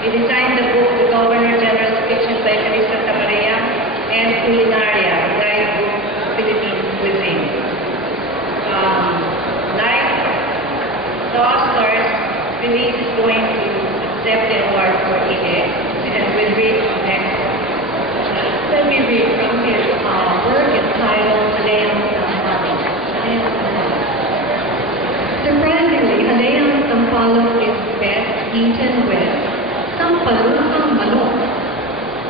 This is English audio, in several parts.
He designed the book, The Governor General's Kitchen by Teresa Tamaria, and Culinaria, a guidebook to Philippine cuisine. Like the Oscars, Feliz is going to accept the award for IDE, and we'll read next. Let me read from his work entitled Halayang Sampalok. Surprisingly, Halayang Sampalok is best eaten with sampalukang manok,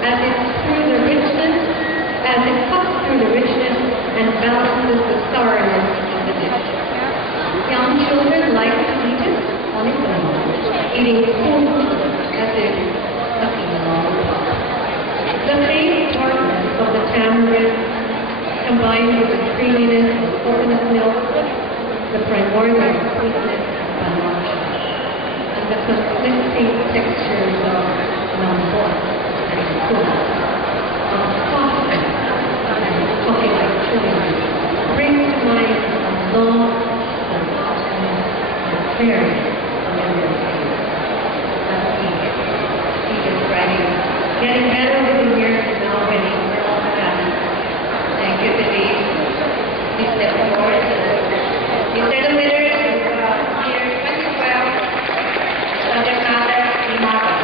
as it cuts through the richness and balances the sourness of the dish. Young children like to eat it on its own, eating food as if sucking on a pop. The faint tartness of the tamarind combined with the creaminess of coconut milk, the primordial sweetness of panoche, and the conflicting textures of nambot and cool, of softness and talking like children, brings to mind a long, forgotten, and very familiar face. That's Edith. Edith writing, getting better with the years and now winning World Cup. Thank you, Denise. Please step forward. These are the winners of year 2012 subject matter Imaga.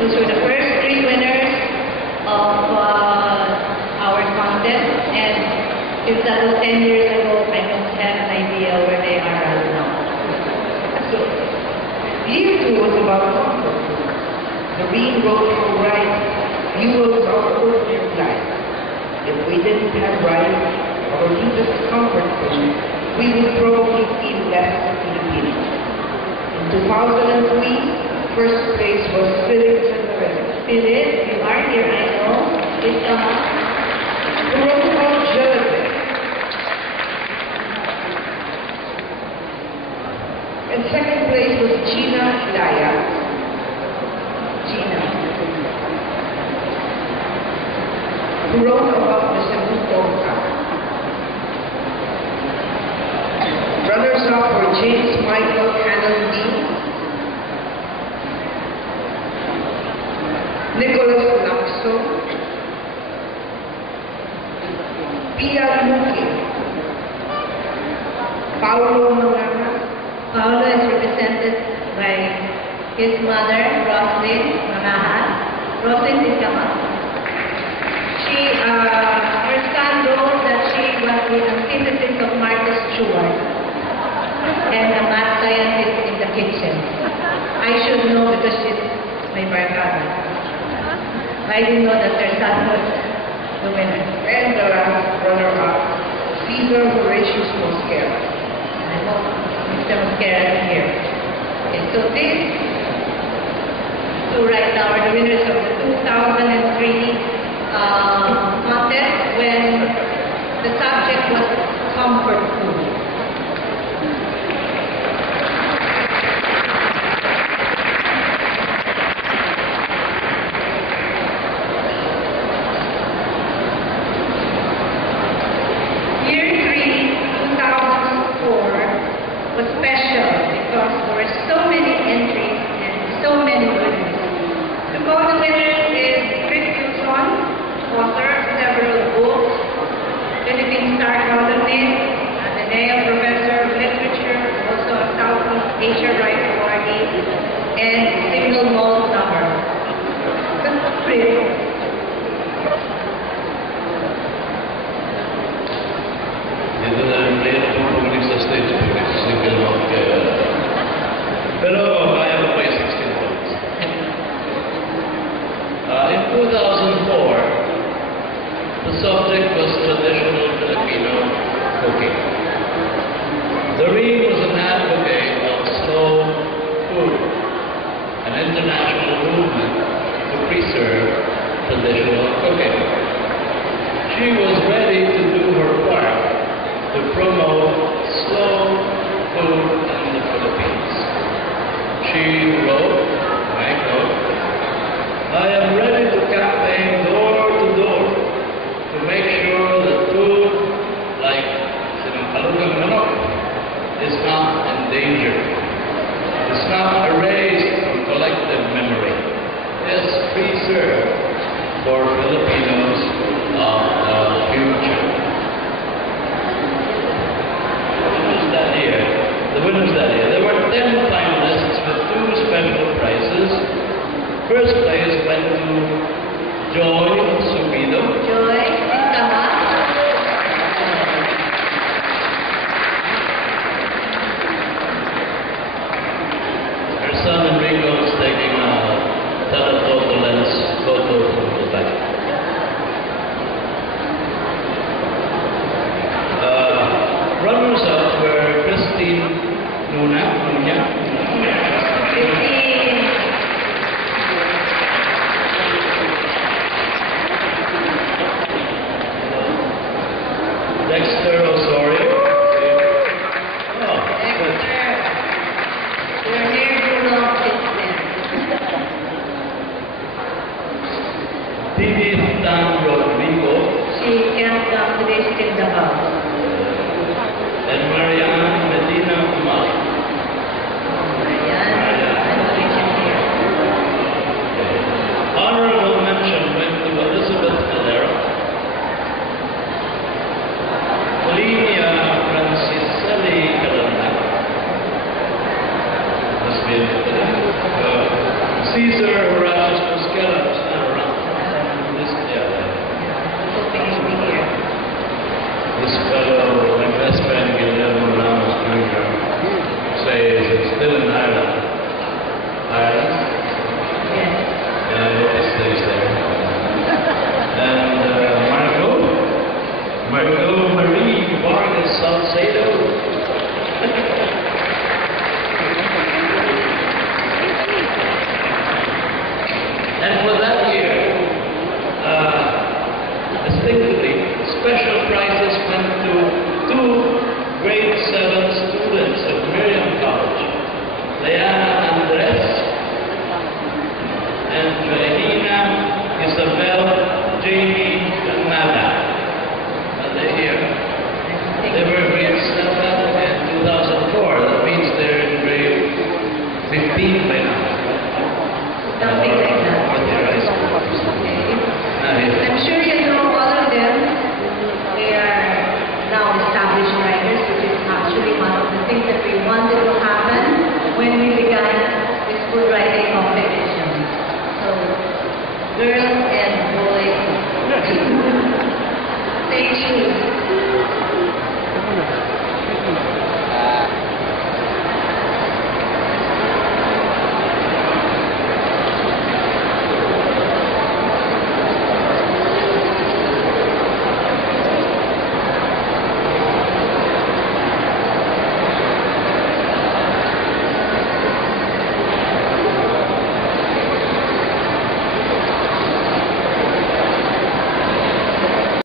Those were the first three winners of our contest, and since that was 10 years ago, I don't have an idea where they are right now. So, year 2 was about comfort food. Noreen wrote to write fuels of ordinary life. If we didn't have rice or deepest comfort food, we would probably feel less Filipino. In 2003, first place was Philip Cinderella. Philip, you are here, I know. Please come up. Who wrote about gelatin. And second place was Gina Ilaya. Gina. Who wrote about the Segundo Cup. Runners-up were James Michael Cannon Dean, Nicholas Lacso, Pia Luque, Paulo Mangana. Paulo is represented by his mother, Roslyn Manahan. Roslyn, please come up. Her son wrote that she was the antithesis of Martha Stewart and a math scientist in the kitchen. I should know because she's my barkada. I didn't know that her son was the winner. And the last runner-up, Cesar Horatius Mosquera. I hope Mr. Mosquera is here. Okay, so these two right now are the winners of the 2003 contest when The subject was comfort food. Year 3, 2004 was special because there were so many entries and so many winners. To call the winners is Rick Wilson, author of several books, Philippine Star columnist, Ateneo Professor of Literature, also a Southeast Asia Right Awardee, and single malt lover. Rick. Dito na rin po pumilig sa stage po sa single malt kaya. Pero kaya ko pa yung 16 points. In 2004, the subject was traditional Filipino cooking. Doreen was an advocate of slow food, an international movement to preserve traditional cooking. She was ready to do her part to promote slow food in the Philippines. She wrote, I quote, "I am ready to campaign door to door to make sure that food like sinampalugang manok is not endangered, is not erased from collective memory, is preserved for Filipinos of the future." The winners that year, there were 10 finalists with 2 special prizes. First place went to Joy Subido. Joy, Tama. Her son Enrico was taking a telephoto lens photo from the back. Runners-up were Christine Nunya, Dexter Osorio. Oh, good. Your hair grew long since then. Didi Tan Rodrigo She can't come today, she's in Davao. and Marianne Medina Umar. Ayan, I'm reaching here. Honorable mention went to Elizabeth Valero, Linia Franciselli Calanda, must be Caesar Horatius Mosquera, who's not around. This, Hoping you'll be here. this fellow, my best friend Guillermo Ramos Jr., says he's still in Ireland. Ireland? Yes. And I hope he stays there. And Margot Marie Vargas Salcedo. And for that year, distinctly special